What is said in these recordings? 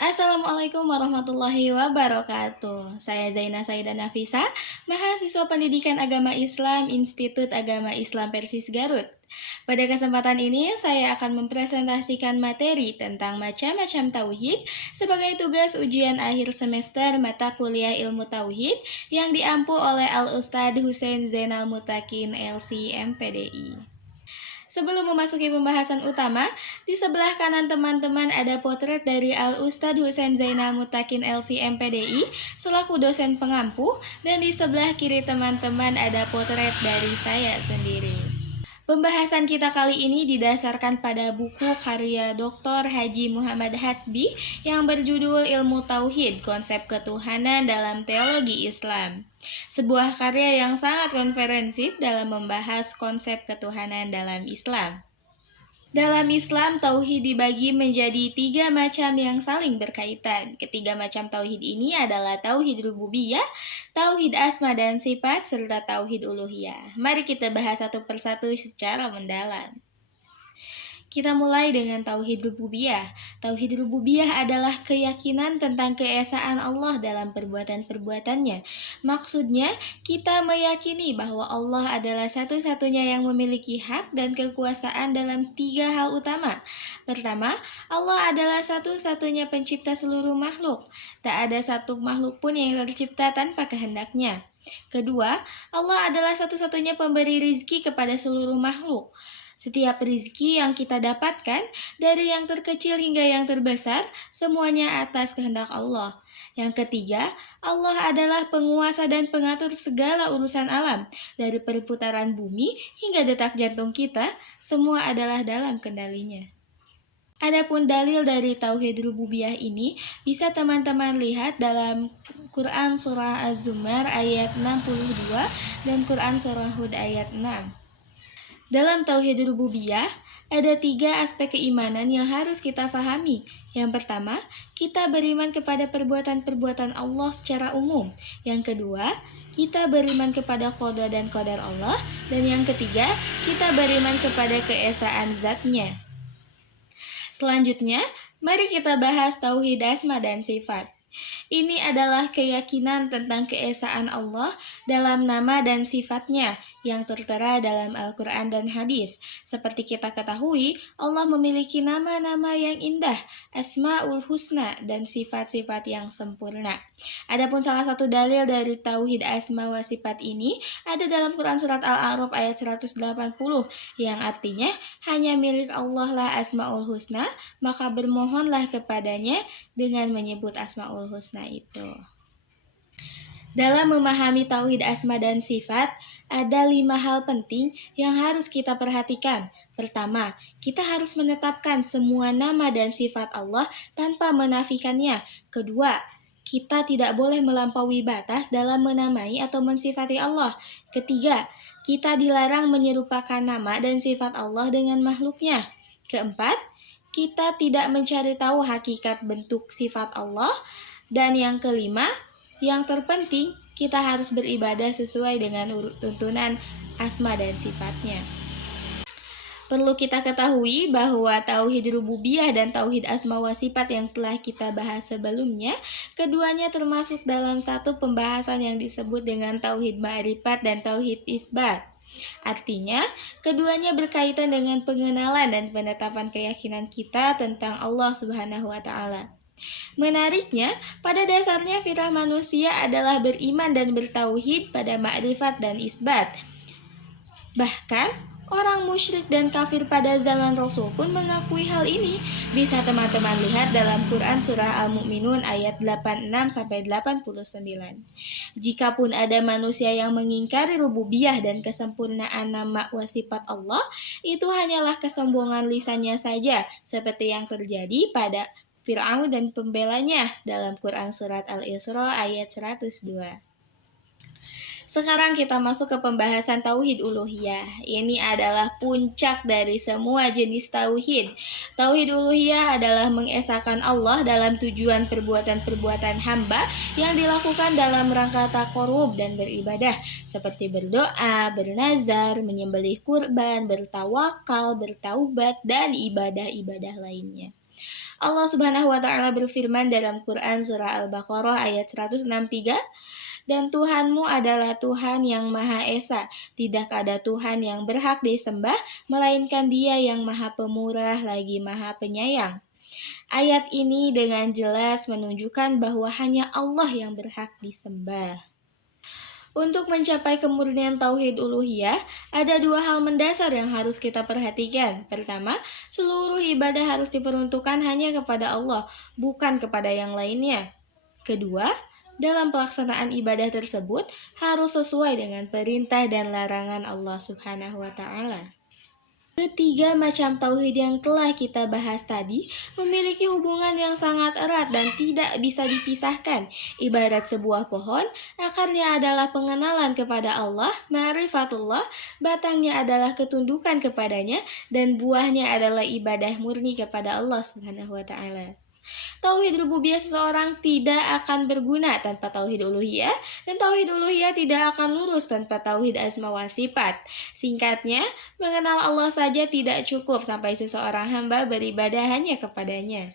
Assalamualaikum warahmatullahi wabarakatuh. Saya Zaina Saida Nafisa, mahasiswa Pendidikan Agama Islam Institut Agama Islam Persis Garut. Pada kesempatan ini, saya akan mempresentasikan materi tentang macam-macam tauhid sebagai tugas ujian akhir semester mata kuliah ilmu tauhid yang diampu oleh Al-Ustadz Husein Zainal Mutakin LC MPDI. Sebelum memasuki pembahasan utama, di sebelah kanan teman-teman ada potret dari Al-Ustadz Husein Zainal Mutakin LC MPDI selaku dosen pengampu, dan di sebelah kiri teman-teman ada potret dari saya sendiri. Pembahasan kita kali ini didasarkan pada buku karya Dr. Haji Muhammad Hasbi yang berjudul Ilmu Tauhid, Konsep Ketuhanan dalam Teologi Islam. Sebuah karya yang sangat komprehensif dalam membahas konsep ketuhanan dalam Islam. Dalam Islam, tauhid dibagi menjadi 3 macam yang saling berkaitan. Ketiga macam tauhid ini adalah tauhid rububiyah, tauhid asma dan sifat, serta tauhid uluhiyah. Mari kita bahas satu persatu secara mendalam. Kita mulai dengan tauhid rububiyah. Tauhid rububiyah adalah keyakinan tentang keesaan Allah dalam perbuatan-perbuatannya. Maksudnya, kita meyakini bahwa Allah adalah satu-satunya yang memiliki hak dan kekuasaan dalam 3 hal utama. Pertama, Allah adalah satu-satunya pencipta seluruh makhluk. Tak ada satu makhluk pun yang tercipta tanpa kehendaknya. Kedua, Allah adalah satu-satunya pemberi rizki kepada seluruh makhluk. Setiap rizki yang kita dapatkan, dari yang terkecil hingga yang terbesar, semuanya atas kehendak Allah. Yang ketiga, Allah adalah penguasa dan pengatur segala urusan alam. Dari perputaran bumi hingga detak jantung kita, semua adalah dalam kendalinya. Adapun dalil dari tauhid rububiyah ini bisa teman-teman lihat dalam Quran Surah Az-Zumar ayat 62 dan Quran Surah Hud ayat 6. Dalam tauhid rububiyah, ada 3 aspek keimanan yang harus kita pahami. Yang pertama, kita beriman kepada perbuatan-perbuatan Allah secara umum. Yang kedua, kita beriman kepada qada dan qadar Allah. Dan yang ketiga, kita beriman kepada keesaan zatnya. Selanjutnya, mari kita bahas tauhid asma dan sifat. Ini adalah keyakinan tentang keesaan Allah dalam nama dan sifatnya yang tertera dalam Al-Quran dan hadis. Seperti kita ketahui, Allah memiliki nama-nama yang indah, Asmaul Husna, dan sifat-sifat yang sempurna. Adapun salah satu dalil dari tauhid asma wa sifat ini ada dalam Quran Surat Al-A'raf ayat 180, yang artinya hanya milik Allah lah Asmaul Husna, maka bermohonlah kepadanya dengan menyebut Asmaul Husna itu. Dalam memahami tauhid asma dan sifat, ada 5 hal penting yang harus kita perhatikan. Pertama, kita harus menetapkan semua nama dan sifat Allah tanpa menafikannya. Kedua, kita tidak boleh melampaui batas dalam menamai atau mensifati Allah. Ketiga, kita dilarang menyerupakan nama dan sifat Allah dengan makhluknya. Keempat, kita tidak mencari tahu hakikat bentuk sifat Allah. Dan yang kelima, yang terpenting, kita harus beribadah sesuai dengan tuntunan asma dan sifatnya. Perlu kita ketahui bahwa tauhid rububiyah dan tauhid asma wa sifat yang telah kita bahas sebelumnya, keduanya termasuk dalam satu pembahasan yang disebut dengan tauhid ma'rifat dan tauhid isbat. Artinya, keduanya berkaitan dengan pengenalan dan penetapan keyakinan kita tentang Allah Subhanahu wa Ta'ala. Menariknya, pada dasarnya fitrah manusia adalah beriman dan bertauhid pada ma'rifat dan isbat. Bahkan, orang musyrik dan kafir pada zaman Rasul pun mengakui hal ini. Bisa teman-teman lihat dalam Quran Surah Al-Mu'minun ayat 86-89. Jikapun ada manusia yang mengingkari rububiyah dan kesempurnaan nama wa sifat Allah, itu hanyalah kesombongan lisannya saja, seperti yang terjadi pada Fir'aun dan pembelanya dalam Quran Surat Al-Isra ayat 102. Sekarang kita masuk ke pembahasan tauhid uluhiyah. Ini adalah puncak dari semua jenis tauhid. Tauhid uluhiyah adalah mengesahkan Allah dalam tujuan perbuatan-perbuatan hamba yang dilakukan dalam rangka taqarrub dan beribadah, seperti berdoa, bernazar, menyembelih kurban, bertawakal, bertaubat, dan ibadah-ibadah lainnya. Allah Subhanahu wa taala berfirman dalam Quran surah Al-Baqarah ayat 163, "Dan Tuhanmu adalah Tuhan yang Maha Esa, tidak ada Tuhan yang berhak disembah, melainkan Dia yang Maha Pemurah lagi Maha Penyayang." Ayat ini dengan jelas menunjukkan bahwa hanya Allah yang berhak disembah. Untuk mencapai kemurnian tauhid uluhiyah, ada dua hal mendasar yang harus kita perhatikan. Pertama, seluruh ibadah harus diperuntukkan hanya kepada Allah, bukan kepada yang lainnya. Kedua, dalam pelaksanaan ibadah tersebut harus sesuai dengan perintah dan larangan Allah Subhanahu wa taala. Ketiga macam tauhid yang telah kita bahas tadi memiliki hubungan yang sangat erat dan tidak bisa dipisahkan. Ibarat sebuah pohon, akarnya adalah pengenalan kepada Allah, ma'rifatullah, batangnya adalah ketundukan kepadanya, dan buahnya adalah ibadah murni kepada Allah Subhanahu wa taala. Tauhid rububiyah seseorang tidak akan berguna tanpa tauhid uluhiyah, dan tauhid uluhiyah tidak akan lurus tanpa tauhid asma wa sifat. Singkatnya, mengenal Allah saja tidak cukup sampai seseorang hamba beribadah hanya kepadanya.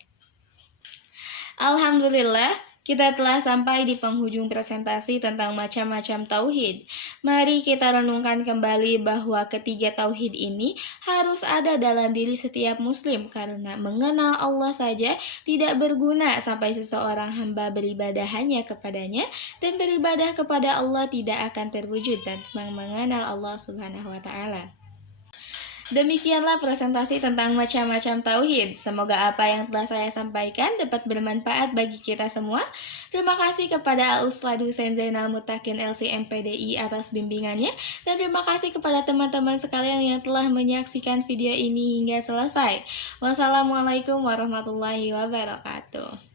Alhamdulillah, kita telah sampai di penghujung presentasi tentang macam-macam tauhid. Mari kita renungkan kembali bahwa ketiga tauhid ini harus ada dalam diri setiap muslim, karena mengenal Allah saja tidak berguna sampai seseorang hamba beribadah hanya kepadanya, dan beribadah kepada Allah tidak akan terwujud dan mengenal Allah Subhanahu wa taala. Demikianlah presentasi tentang macam-macam tauhid. Semoga apa yang telah saya sampaikan dapat bermanfaat bagi kita semua. Terima kasih kepada Al-Ustadz Husain Zainal Mutakin LCMPDI atas bimbingannya, dan terima kasih kepada teman-teman sekalian yang telah menyaksikan video ini hingga selesai. Wassalamualaikum warahmatullahi wabarakatuh.